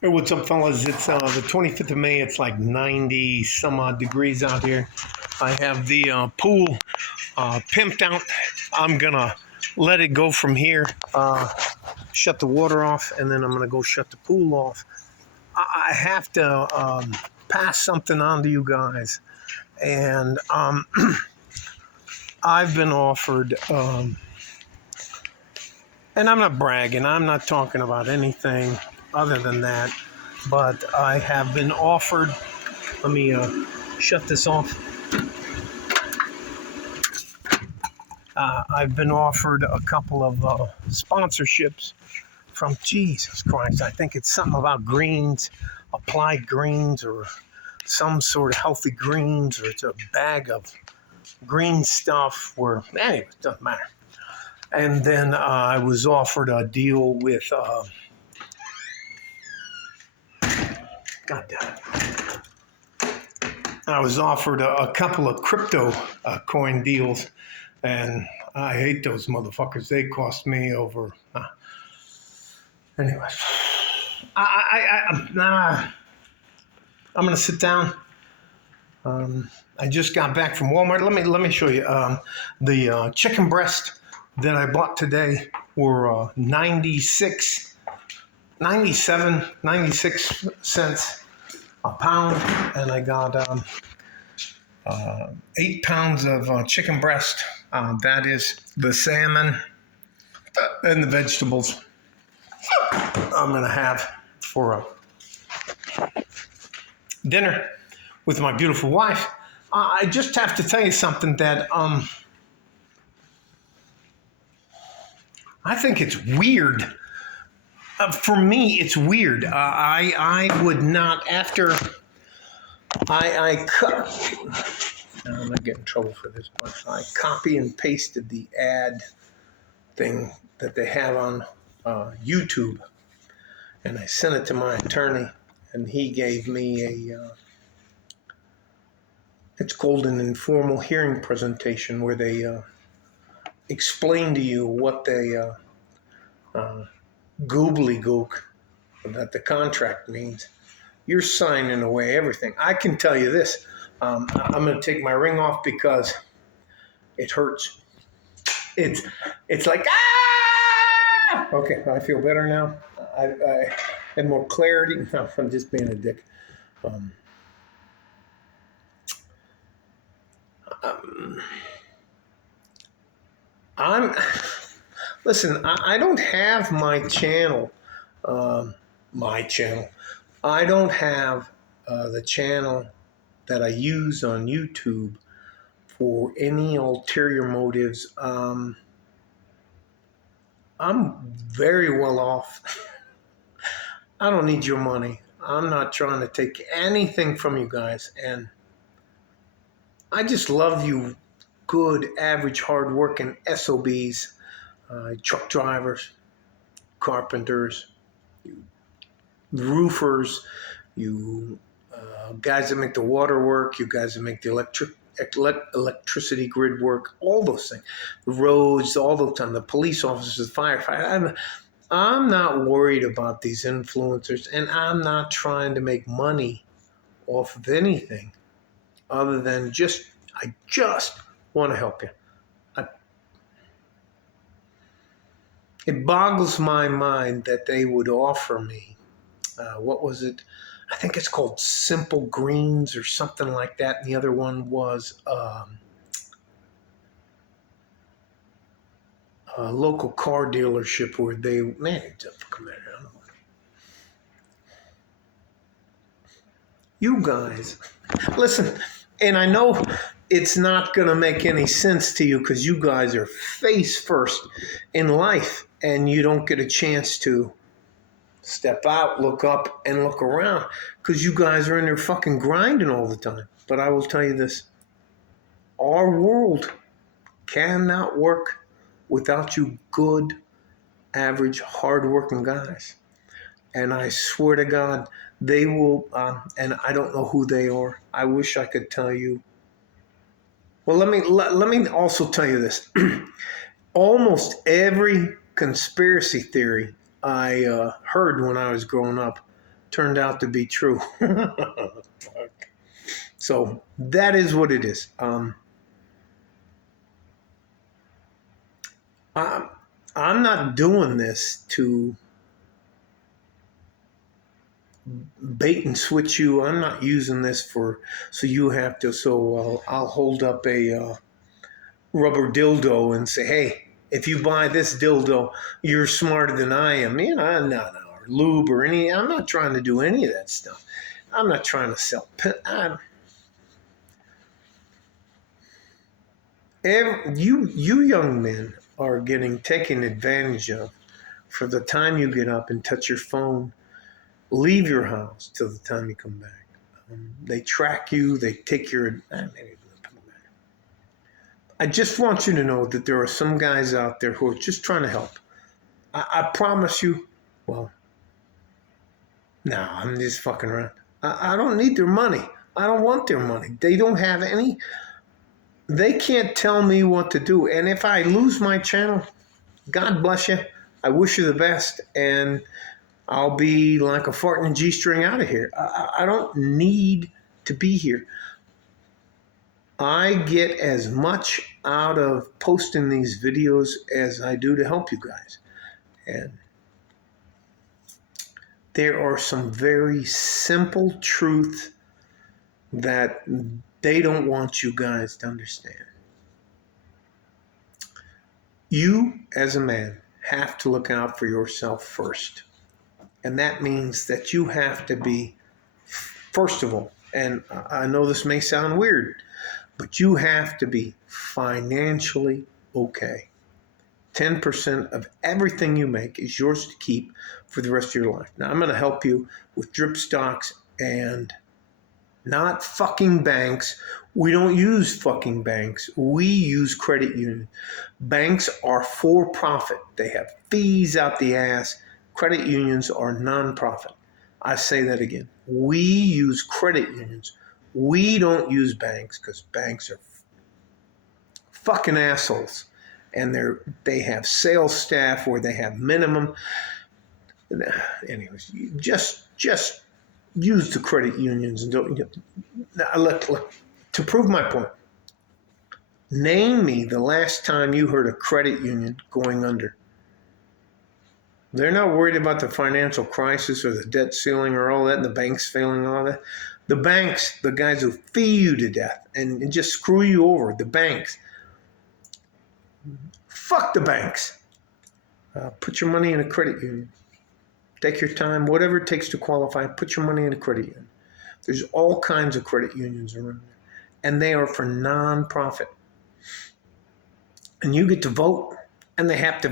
Hey, what's up, fellas? It's the 25th of May. It's like 90 some odd degrees out here. I have the pool pimped out. I'm gonna let it go from here, shut the water off, and then I'm gonna go shut the pool off. I have to pass something on to you guys, and I've been offered, and I'm not bragging, I'm not talking about anything other than that, but I have been offered. Let me shut this off. I've been offered a couple of sponsorships from Jesus Christ. I think it's something about greens, applied greens, or some sort of healthy greens, or it's a bag of green stuff. Where anyway, it doesn't matter. And then I was offered a deal with. God damn it. I was offered a couple of crypto coin deals, and I hate those motherfuckers. They cost me over. Anyway, I'm gonna sit down. I just got back from Walmart. Let me show you. The chicken breast that I bought today were 96 cents a pound, and I got 8 pounds of chicken breast. That is the salmon and the vegetables I'm going to have for dinner with my beautiful wife. I just have to tell you something that I think it's weird. For me, it's weird. I would not, after I cut, I'm not getting in trouble for this, but I copy and pasted the ad thing that they have on YouTube, and I sent it to my attorney, and he gave me it's called an informal hearing presentation, where they explain to you what they gobbledygook that the contract means. You're signing away everything. I can tell you this. I'm going to take my ring off because it hurts. It's like, ah! Okay, I feel better now. I had more clarity. No, I'm just being a dick. Listen, I don't have my channel. I don't have the channel that I use on YouTube for any ulterior motives. I'm very well off. I don't need your money. I'm not trying to take anything from you guys. And I just love you good, average, hard-working SOBs, truck drivers, carpenters, roofers, you guys that make the water work, you guys that make the electricity grid work, all those things, the roads, all the time, the police officers, the firefighters. I'm not worried about these influencers, and I'm not trying to make money off of anything other than I just want to help you. It boggles my mind that they would offer me, what was it? I think it's called Simple Greens or something like that. And the other one was a local car dealership where they, man, it doesn't come in. I don't know. You guys, listen, and I know it's not going to make any sense to you because you guys are face first in life and you don't get a chance to step out, look up, and look around because you guys are in there fucking grinding all the time. But I will tell you this. Our world cannot work without you good, average, hardworking guys. And I swear to God, they will, and I don't know who they are. I wish I could tell you. Well, let me also tell you this. Almost every conspiracy theory I heard when I was growing up turned out to be true. So that is what it is. I'm not doing this to bait and switch you. I'm not using this for so you have to. So I'll hold up a rubber dildo and say, "Hey, if you buy this dildo, you're smarter than I am." You know, no, or lube or any. I'm not trying to do any of that stuff. I'm not trying to sell. You young men are getting taken advantage of for the time you get up and touch your phone, leave your house till the time you come back. They track you. They take your. I just want you to know that there are some guys out there who are just trying to help. I promise you. Well, no, I'm just fucking around. I don't need their money. I don't want their money. They don't have any. They can't tell me what to do. And if I lose my channel, God bless you. I wish you the best. And I'll be like a fart in a G-string out of here. I don't need to be here. I get as much out of posting these videos as I do to help you guys. And there are some very simple truths that they don't want you guys to understand. You, as a man, have to look out for yourself first. And that means that you have to be, first of all, and I know this may sound weird, but you have to be financially okay. 10% of everything you make is yours to keep for the rest of your life. Now, I'm going to help you with drip stocks and not fucking banks. We don't use fucking banks. We use credit unions. Banks are for profit. They have fees out the ass. Credit unions are non-profit. I say that again. We use credit unions. We don't use banks because banks are fucking assholes. And they have sales staff where they have minimum. Anyways, just use the credit unions and don't. Look, to prove my point, name me the last time you heard a credit union going under. They're not worried about the financial crisis or the debt ceiling or all that, and the banks failing and all that. The banks, the guys who fee you to death and just screw you over, the banks. Fuck the banks. Put your money in a credit union. Take your time, whatever it takes to qualify, put your money in a credit union. There's all kinds of credit unions around there, and they are for non-profit. And you get to vote, and they have to.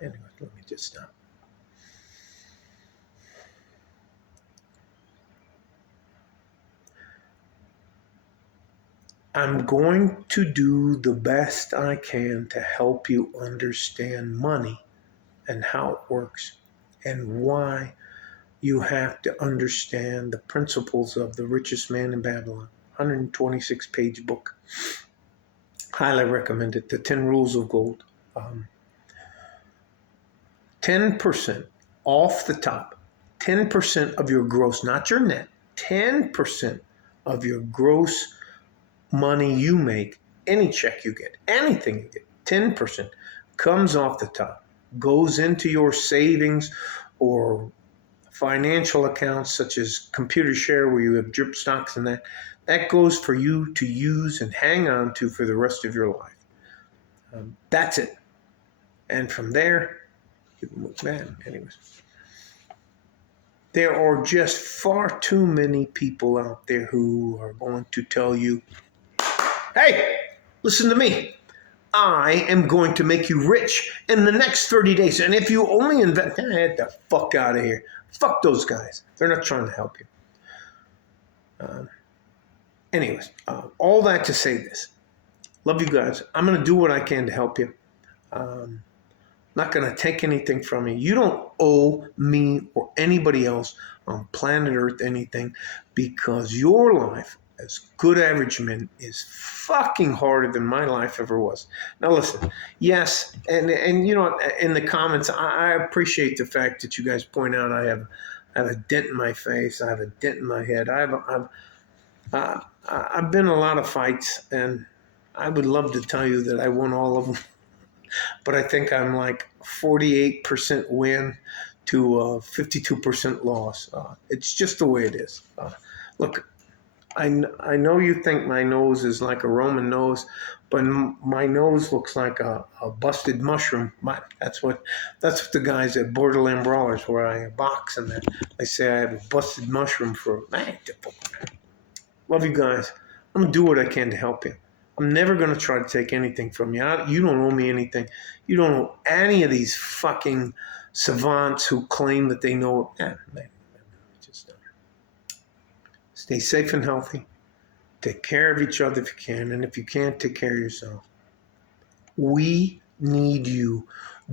Anyway, let me just stop. I'm going to do the best I can to help you understand money and how it works and why you have to understand the principles of The Richest Man in Babylon, 126-page book. Highly recommend it, The 10 Rules of Gold. 10% off the top, 10% of your gross, not your net, 10% of your gross money you make, any check you get, anything you get, 10% comes off the top, goes into your savings or financial accounts such as computer share where you have drip stocks and that goes for you to use and hang on to for the rest of your life. That's it. And from there, you can move. Man, anyways. There are just far too many people out there who are going to tell you, hey, listen to me. I am going to make you rich in the next 30 days. And if you only invest, get the fuck out of here. Fuck those guys. They're not trying to help you. Anyways, all that to say this. Love you guys. I'm going to do what I can to help you. Not going to take anything from you. You don't owe me or anybody else on planet Earth anything because your life as good average men is fucking harder than my life ever was. Now listen, yes, and you know, in the comments, I appreciate the fact that you guys point out I have I have a dent in my face. I have a dent in my head. I've been in a lot of fights, and I would love to tell you that I won all of them, but I think I'm like 48% win to 52% loss. It's just the way it is. Look, I know you think my nose is like a Roman nose, but my nose looks like a busted mushroom. That's what the guys at Borderland Brawlers, where I box and that, they say I have a busted mushroom for man. Love you guys. I'm gonna do what I can to help you. I'm never gonna try to take anything from you. You don't owe me anything. You don't owe any of these fucking savants who claim that they know. Man, just stay safe and healthy. Take care of each other if you can, and if you can't, take care of yourself. We need you.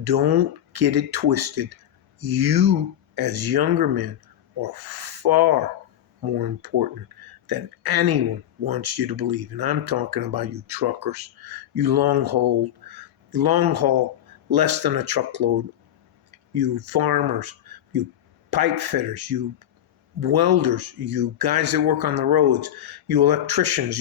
Don't get it twisted. You, as younger men, are far more important than anyone wants you to believe. And I'm talking about you truckers, you long haul, less than a truckload, you farmers, you pipe fitters, you welders, you guys that work on the roads, you electricians,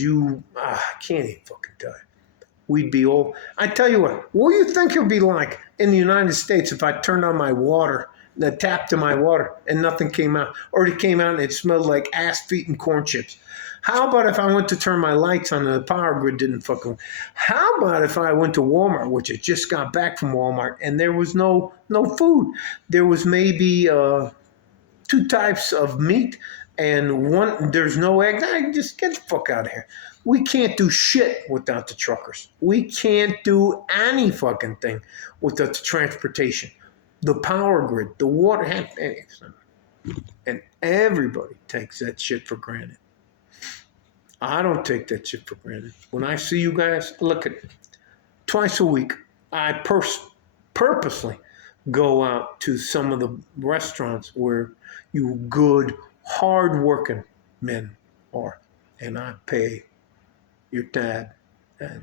I can't even fucking tell you. We'd be old. I tell you what do you think it would be like in the United States if I turned on my water, the tap to my water, and nothing came out? Or it came out and it smelled like ass, feet, and corn chips. How about if I went to turn my lights on and the power grid didn't fucking... How about if I went to Walmart, which I just got back from Walmart, and there was no food? There was maybe 2 types of meat and there's no eggs. Just get the fuck out of here. We can't do shit without the truckers. We can't do any fucking thing without the transportation, the power grid, the water, and everybody takes that shit for granted. I don't take that shit for granted. When I see you guys, look at it. Twice a week, I purposely go out to some of the restaurants where you good, hard-working men are, and I pay your tab. And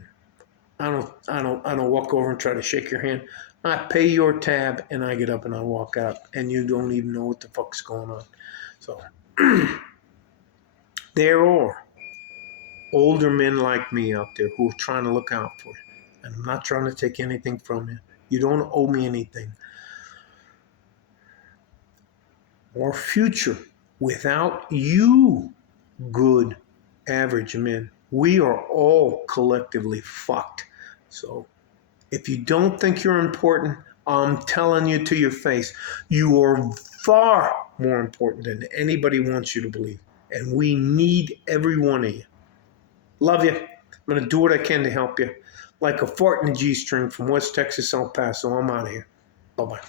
I don't walk over and try to shake your hand. I pay your tab, and I get up and I walk out, and you don't even know what the fuck's going on. So there are older men like me out there who are trying to look out for you, and I'm not trying to take anything from you. You don't owe me anything. Our future without you, good, average men, we are all collectively fucked. So if you don't think you're important, I'm telling you to your face, you are far more important than anybody wants you to believe. And we need every one of you. Love you. I'm going to do what I can to help you. Like a fart in a G-string from West Texas, El Paso. I'm out of here. Bye-bye.